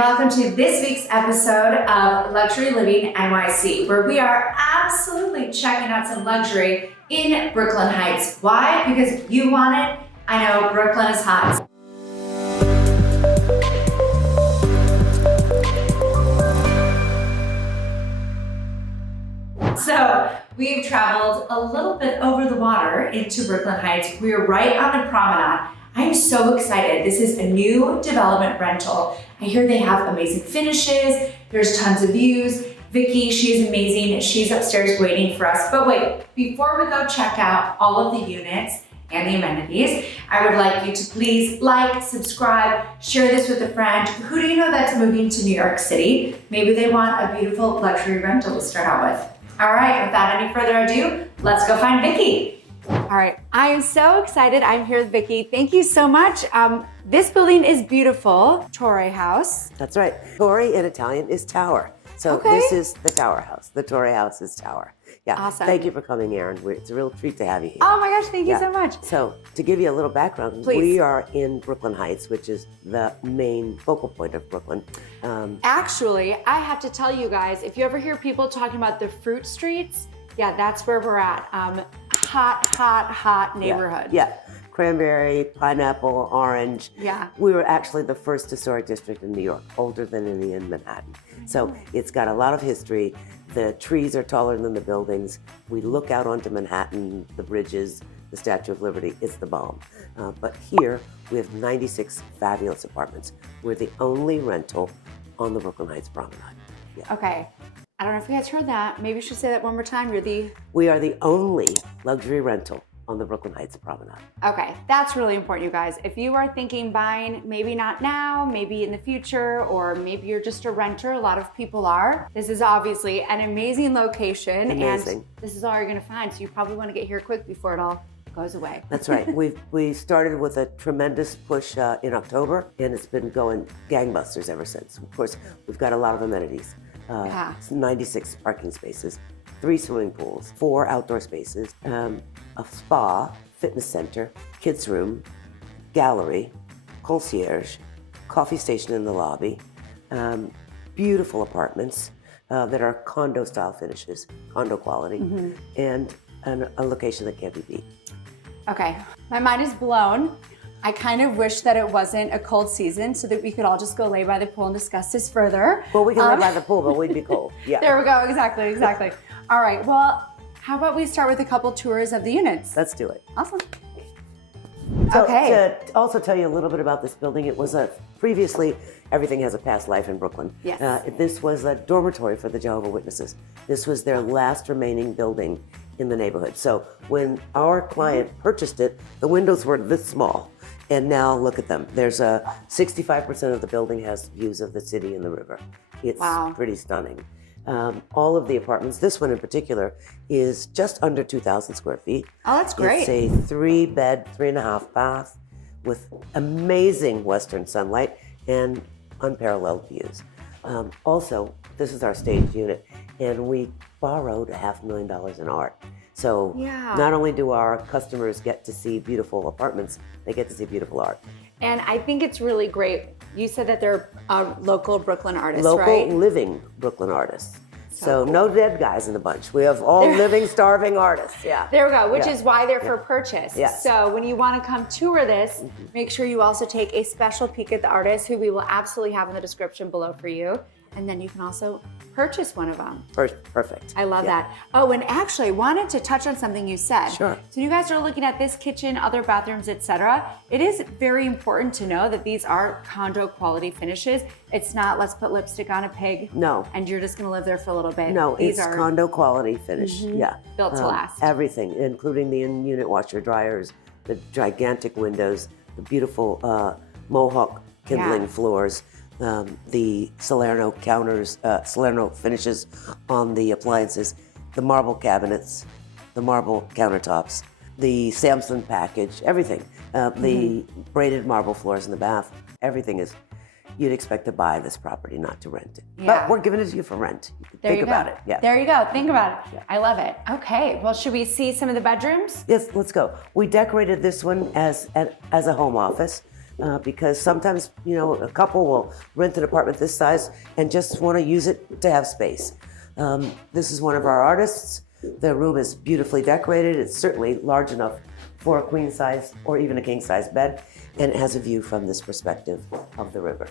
welcome to this week's episode of Luxury Living NYC, where we are absolutely checking out some luxury in Brooklyn Heights. Why? Because you want it. I know Brooklyn is hot. So we've traveled a little bit over the water into Brooklyn Heights. We're right on the promenade. I'm so excited. This is a new development rental. I hear they have amazing finishes. There's tons of views. Vicky, she's amazing. She's upstairs waiting for us. But wait, before we go check out all of the units and the amenities, I would like you to please like, subscribe, share this with a friend. Who do you know that's moving to New York City? Maybe they want a beautiful luxury rental to start out with. All right, without any further ado, let's go find Vicky. All right, I am so excited. I'm here with Vicky. Thank you so much. This building is beautiful. Towerhouse. That's right. Torre in Italian is tower. So This is the Towerhouse. The Towerhouse is tower. Yeah. Awesome. Thank you for coming, Erin. It's a real treat to have you here. Oh my gosh, thank you so much. So to give you a little background, Please. We are in Brooklyn Heights, which is the main focal point of Brooklyn. Actually, I have to tell you guys, if you ever hear people talking about the fruit streets, yeah, that's where we're at. Hot neighborhood. Yeah. Cranberry, pineapple, orange. Yeah. We were actually the first historic district in New York, older than any in Manhattan. So it's got a lot of history. The trees are taller than the buildings. We look out onto Manhattan, the bridges, the Statue of Liberty. It's the bomb. But here we have 96 fabulous apartments. We're the only rental on the Brooklyn Heights Promenade. Yeah. Okay. I don't know if you guys heard that. Maybe you should say that one more time. We are the only luxury rental on the Brooklyn Heights Promenade. Okay, that's really important, you guys. If you are thinking buying, maybe not now, maybe in the future, or maybe you're just a renter, a lot of people are. This is obviously an amazing location. Amazing. And this is all you're gonna find, so you probably wanna get here quick before it all goes away. That's right. We started with a tremendous push in October, and it's been going gangbusters ever since. Of course, we've got a lot of amenities. 96 parking spaces, 3 swimming pools, 4 outdoor spaces, a spa, fitness center, kids room, gallery, concierge, coffee station in the lobby, beautiful apartments that are condo style finishes, condo quality, and a location that can't be beat. Okay, my mind is blown. I kind of wish that it wasn't a cold season so that we could all just go lay by the pool and discuss this further. Well, we can lay by the pool, but we'd be cold. Yeah. There we go, exactly. All right, well, how about we start with a couple tours of the units? Let's do it. Awesome. So Okay. to also tell you a little bit about this building, it was previously, everything has a past life in Brooklyn. Yes. This was a dormitory for the Jehovah's Witnesses. This was their last remaining building in the neighborhood. So when our client purchased it, the windows were this small. And now look at them. There's 65% of the building has views of the city and the river. It's pretty stunning. All of the apartments, this one in particular, is just under 2,000 square feet. Oh, that's great. It's a 3-bed, 3.5 bath with amazing western sunlight and unparalleled views. Also, this is our stage unit, and we borrowed $500,000 in art. So not only do our customers get to see beautiful apartments, they get to see beautiful art. And I think it's really great. You said that they're local Brooklyn artists, Local right? living Brooklyn artists. So cool. no dead guys in the bunch. We have all living, starving artists. Yeah. There we go, which is why they're for purchase. Yes. So when you want to come tour this, make sure you also take a special peek at the artists, who we will absolutely have in the description below for you. And then you can also purchase one of them. Perfect. I love that. Oh, and actually, I wanted to touch on something you said. Sure. So you guys are looking at this kitchen, other bathrooms, etc. It is very important to know that these are condo quality finishes. It's not, let's put lipstick on a pig. No. And you're just gonna live there for a little bit. No, these it's are condo quality finish. Yeah. built to last. Everything, including the in-unit washer dryers, the gigantic windows, the beautiful Mohawk kindling floors, the Salerno counters, Salerno finishes on the appliances, the marble cabinets, the marble countertops, the Samson package, everything. The braided marble floors in the bath, everything is, you'd expect to buy this property, not to rent it. Yeah. But we're giving it to you for rent. Think about it. Yeah. There you go. Think about it. I love it. Okay. Well, should we see some of the bedrooms? Yes, let's go. We decorated this one as a home office. because sometimes, a couple will rent an apartment this size and just want to use it to have space. This is one of our artists. The room is beautifully decorated. It's certainly large enough for a queen size or even a king size bed, and it has a view from this perspective of the river.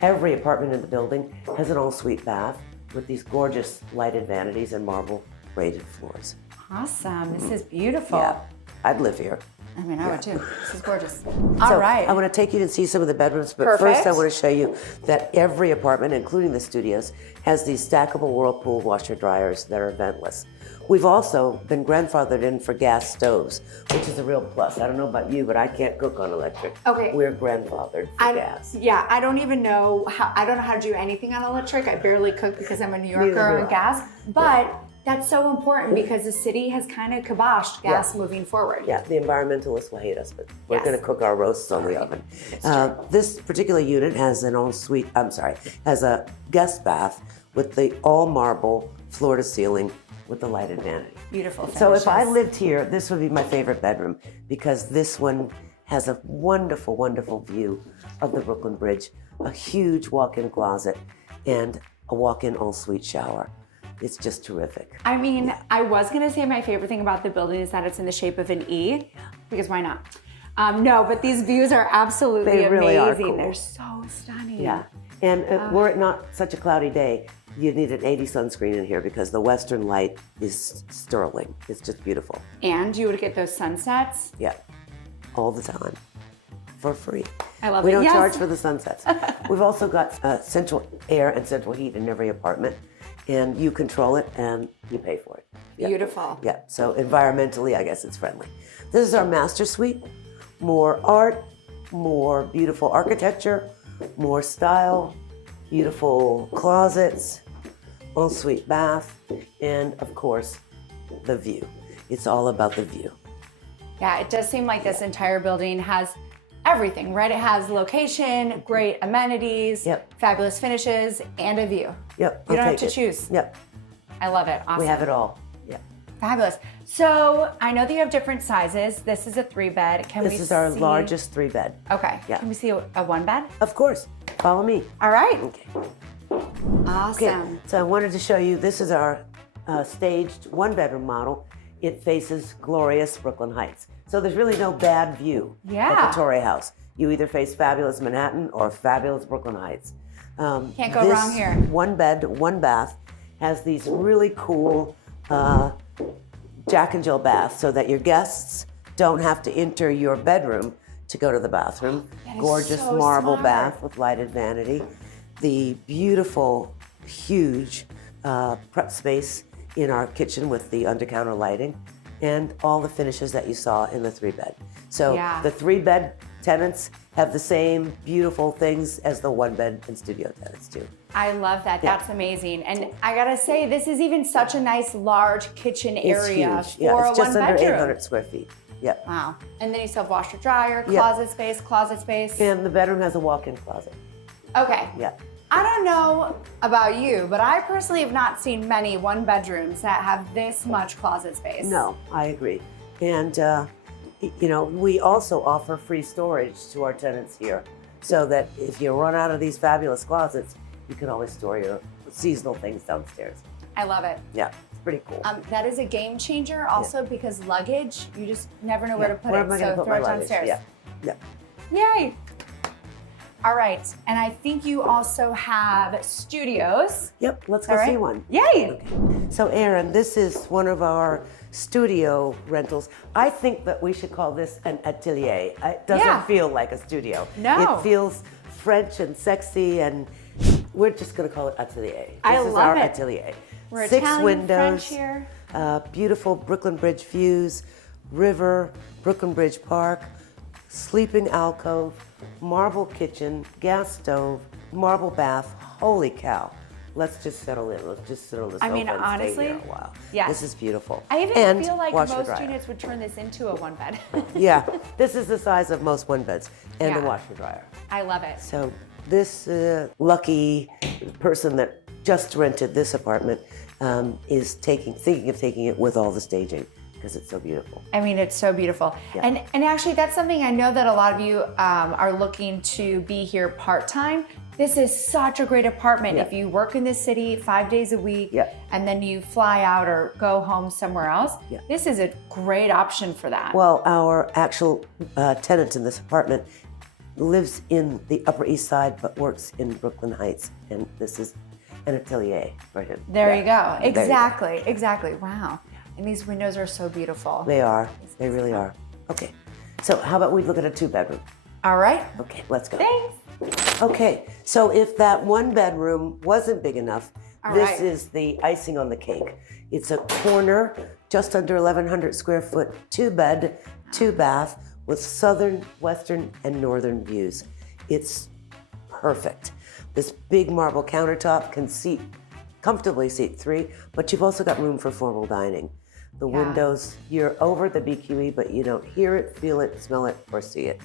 Every apartment in the building has an ensuite bath with these gorgeous lighted vanities and marble braided floors. Awesome. This is beautiful. Yeah, I'd live here. I mean, I would too. This is gorgeous. All right. I want to take you to see some of the bedrooms, but first I want to show you that every apartment, including the studios, has these stackable Whirlpool washer dryers that are ventless. We've also been grandfathered in for gas stoves, which is a real plus. I don't know about you, but I can't cook on electric. Okay. We're grandfathered for gas. Yeah, I don't know how to do anything on electric. I barely cook because I'm a New Yorker on gas. But that's so important because the city has kind of kiboshed gas moving forward. Yeah, the environmentalists will hate us, but we're going to cook our roasts on the oven. This particular unit has an ensuite, has a guest bath with the all marble floor to ceiling with the lighted vanity. Beautiful finishes. So if I lived here, this would be my favorite bedroom because this one has a wonderful, wonderful view of the Brooklyn Bridge, a huge walk-in closet, and a walk-in ensuite shower. It's just terrific. I mean, I was going to say my favorite thing about the building is that it's in the shape of an E, because why not? No, but these views are absolutely really amazing. Are cool. They're so stunning. Yeah, and were it not such a cloudy day, you'd need an 80 sunscreen in here because the western light is sterling. It's just beautiful. And you would get those sunsets? Yeah, all the time, for free. I love it. We don't charge for the sunsets. We've also got central air and central heat in every apartment. And you control it and you pay for it. Yep. Beautiful. Yeah, so environmentally, I guess it's friendly. This is our master suite. More art, more beautiful architecture, more style, beautiful closets, ensuite bath, and of course, the view. It's all about the view. Yeah, it does seem like this entire building has everything, right? It has location, great amenities, fabulous finishes, and a view. Yep. You don't have to choose. Yep. I love it. Awesome. We have it all. Yep. Fabulous. So I know that you have different sizes. This is a 3-bed. This is our largest 3-bed. Okay. Yeah. Can we see a 1-bed? Of course. Follow me. All right. Okay. Awesome. Okay. So I wanted to show you, this is our staged 1-bedroom model. It faces glorious Brooklyn Heights. So there's really no bad view at the Torrey House. You either face fabulous Manhattan or fabulous Brooklyn Heights. Can't go wrong here. 1 bed, 1 bath has these really cool Jack and Jill baths so that your guests don't have to enter your bedroom to go to the bathroom. Gorgeous so marble smart. bath with lighted vanity. The beautiful, huge prep space in our kitchen with the under-counter lighting, and all the finishes that you saw in the 3-bed. So the 3-bed tenants have the same beautiful things as the 1-bed and studio tenants do. I love that. That's amazing. And I gotta say, this is even such a nice large kitchen area It's huge. for Yeah, a it's just 1 under bedroom. 800 square feet. Yep. Wow. And then you still have washer dryer, closet space. And the bedroom has a walk-in closet. Okay. Yeah. I don't know about you, but I personally have not seen many 1-bedrooms that have this much closet space. No, I agree. And we also offer free storage to our tenants here, so that if you run out of these fabulous closets, you can always store your seasonal things downstairs. I love it. Yeah, it's pretty cool. That is a game changer also because luggage, you just never know where to put Where it. am I gonna So put throw my it luggage? downstairs. Yeah. Yay. All right, and I think you also have studios. Yep, let's go see one. Yay! Okay. So Erin, this is one of our studio rentals. I think that we should call this an atelier. It doesn't feel like a studio. No. It feels French and sexy, and we're just gonna call it atelier. I This is love our it. atelier. We're 6 Italian, windows, French here. Beautiful Brooklyn Bridge views, river, Brooklyn Bridge Park, sleeping alcove, marble kitchen, gas stove, marble bath. Holy cow. Let's just settle in. Let's just sit on the sofa and honestly, stay here a while. yes. This is beautiful. I even And feel like washer most dryer. units would turn this into a 1-bed. Yeah, this is the size of most 1-beds and a Yeah. washer dryer. I love it. So this lucky person that just rented this apartment is thinking of taking it with all the staging because it's so beautiful. I mean, it's so beautiful. Yeah. And actually, that's something I know that a lot of you are looking to be here part-time. This is such a great apartment. If you work in the city 5 days a week and then you fly out or go home somewhere else, this is a great option for that. Well, our actual tenant in this apartment lives in the Upper East Side but works in Brooklyn Heights, and this is an atelier for him. There you go. Exactly. Exactly. Wow. And these windows are so beautiful. They are. They really are. Okay. So how about we look at a 2-bedroom? All right. Okay, let's go. Thanks. Okay, so if that 1-bedroom wasn't big enough, this is the icing on the cake. It's a corner, just under 1,100 square foot, 2-bed, 2-bath with southern, western, and northern views. It's perfect. This big marble countertop can comfortably seat 3, but you've also got room for formal dining. The windows, you're over the BQE, but you don't hear it, feel it, smell it, or see it.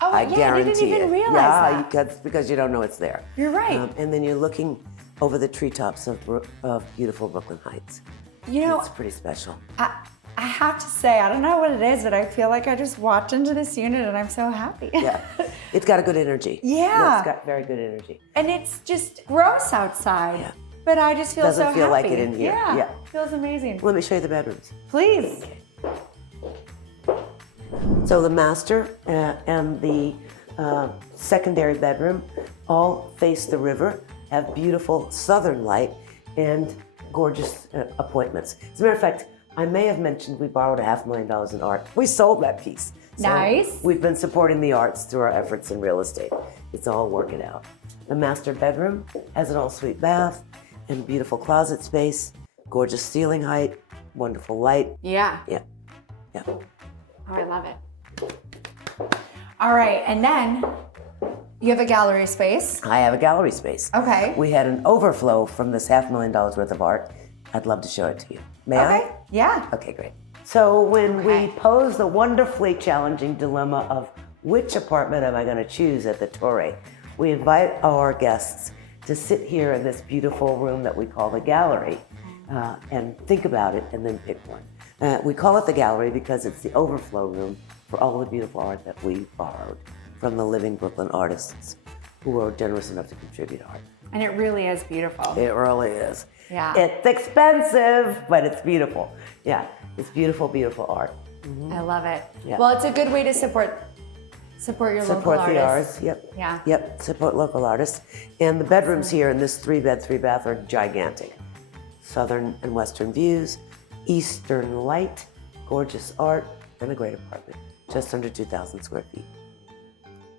Oh, I didn't even realize that. That's because you don't know it's there. You're right. And then you're looking over the treetops of beautiful Brooklyn Heights. You know, it's pretty special. I have to say, I don't know what it is, but I feel like I just walked into this unit and I'm so happy. Yeah, it's got a good energy. Yeah. It's got very good energy. And it's just gross outside, but I just feel so happy. Doesn't feel like it in here. Yeah, feels amazing. Let me show you the bedrooms. Please. Okay. So the master and the secondary bedroom all face the river, have beautiful southern light and gorgeous appointments. As a matter of fact, I may have mentioned we borrowed $500,000 in art. We sold that piece. So nice. We've been supporting the arts through our efforts in real estate. It's all working out. The master bedroom has an ensuite bath and beautiful closet space, gorgeous ceiling height, wonderful light. Yeah. Yeah. Yeah. Oh, I love it. All right, and then you have a gallery space. I have a gallery space. Okay. We had an overflow from this $500,000 worth of art. I'd love to show it to you. May I? Yeah. Okay, great. So when we pose the wonderfully challenging dilemma of which apartment am I going to choose at the Torre, we invite our guests to sit here in this beautiful room that we call the gallery and think about it and then pick one. We call it the gallery because it's the overflow room for all the beautiful art that we borrowed from the living Brooklyn artists who were generous enough to contribute art. And it really is beautiful. It really is. Yeah. It's expensive, but it's beautiful. Yeah, it's beautiful, beautiful art. I love it. Yeah. Well, it's a good way to support your local artists. Support the artists, yep. Yeah. Yep, support local artists. And the bedrooms here in this 3-bed, 3-bath are gigantic. Southern and western views, eastern light, gorgeous art, and a great apartment. Just under 2,000 square feet.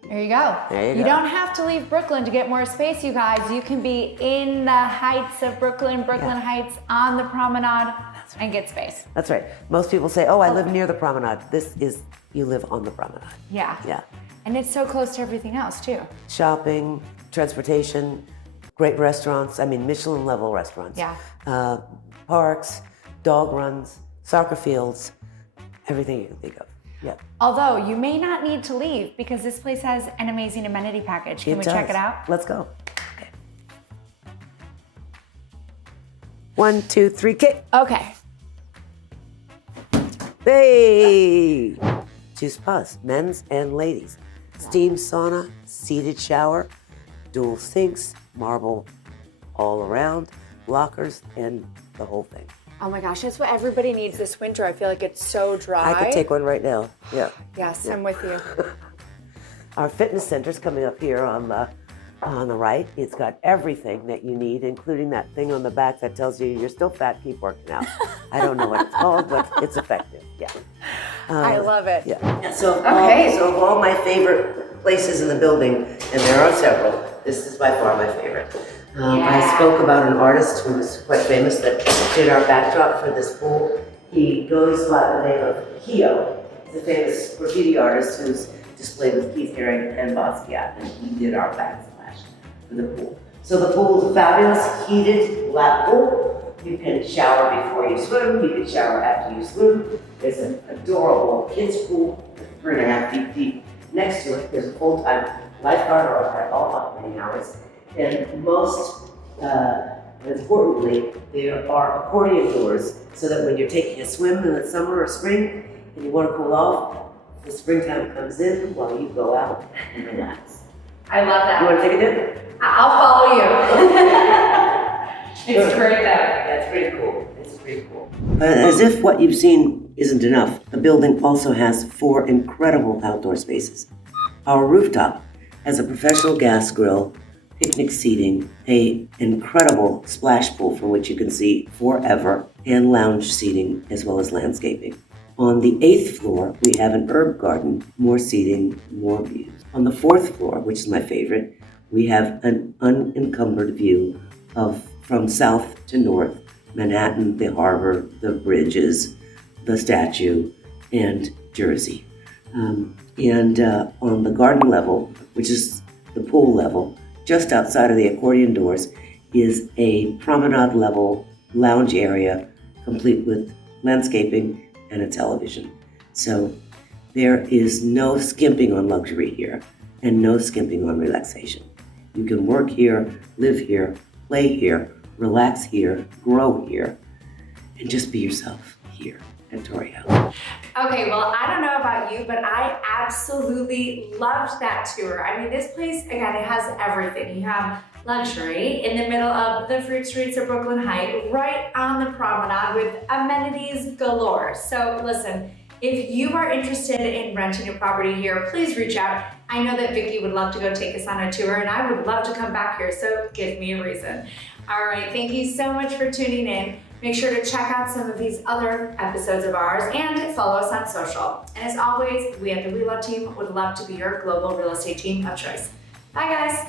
There you go. There you go. You don't have to leave Brooklyn to get more space, you guys. You can be in the heights of Brooklyn, Heights, on the promenade, and get space. That's right. Most people say, oh, I live near the promenade. This is, you live on the promenade. Yeah. Yeah. And it's so close to everything else, too. Shopping, transportation, great restaurants. I mean, Michelin level restaurants. Yeah. Parks, dog runs, soccer fields, everything you can think of. Yeah. Although you may not need to leave because this place has an amazing amenity package. Can we check it out? Let's go. Okay. 1, 2, 3, kick. Okay. Hey! 2 spas, men's and ladies. Steam sauna, seated shower, dual sinks, marble all around, lockers, and the whole thing. Oh my gosh, that's what everybody needs this winter. I feel like it's so dry. I could take one right now. Yeah. Yes, I'm with you. Our fitness center's coming up here on the right. It's got everything that you need, including that thing on the back that tells you you're still fat, keep working out. I don't know what it's called, but it's effective. Yeah. I love it. Yeah. So of all my favorite places in the building, and there are several, this is by far my favorite. I spoke about an artist who was quite famous that did our backdrop for this pool. He goes by the name of Keo. He's a famous graffiti artist who's displayed with Keith Haring and Basquiat, and he did our backsplash for the pool. So the pool is a fabulous heated lap pool. You can shower before you swim. You can shower after you swim. There's an adorable kids pool, 3.5 feet deep. Next to it, there's a full-time lifeguard or at all many hours. And most importantly, there are accordion doors so that when you're taking a swim in the summer or spring and you want to cool off, the springtime comes in while you go out and relax. I love that. You want to take a dip? I'll follow you. It's great though. That's pretty cool. It's pretty cool. As if what you've seen isn't enough, the building also has 4 incredible outdoor spaces. Our rooftop has a professional gas grill, picnic seating, an incredible splash pool from which you can see forever, and lounge seating as well as landscaping. On the 8th floor, we have an herb garden, more seating, more views. On the 4th floor, which is my favorite, we have an unencumbered view from south to north, Manhattan, the harbor, the bridges, the statue, and Jersey. On the garden level, which is the pool level, just outside of the accordion doors, is a promenade level lounge area complete with landscaping and a television. So there is no skimping on luxury here and no skimping on relaxation. You can work here, live here, play here, relax here, grow here, and just be yourself here at Towerhouse. Okay, well, I don't know about you, but I absolutely loved that tour. I mean, this place, again, it has everything. You have luxury in the middle of the fruit streets of Brooklyn Heights, right on the promenade with amenities galore. So listen, if you are interested in renting a property here, please reach out. I know that Vicki would love to go take us on a tour, and I would love to come back here, so give me a reason. All right, thank you so much for tuning in. Make sure to check out some of these other episodes of ours and follow us on social. And as always, we at the Wheelock team would love to be your global real estate team of choice. Bye, guys.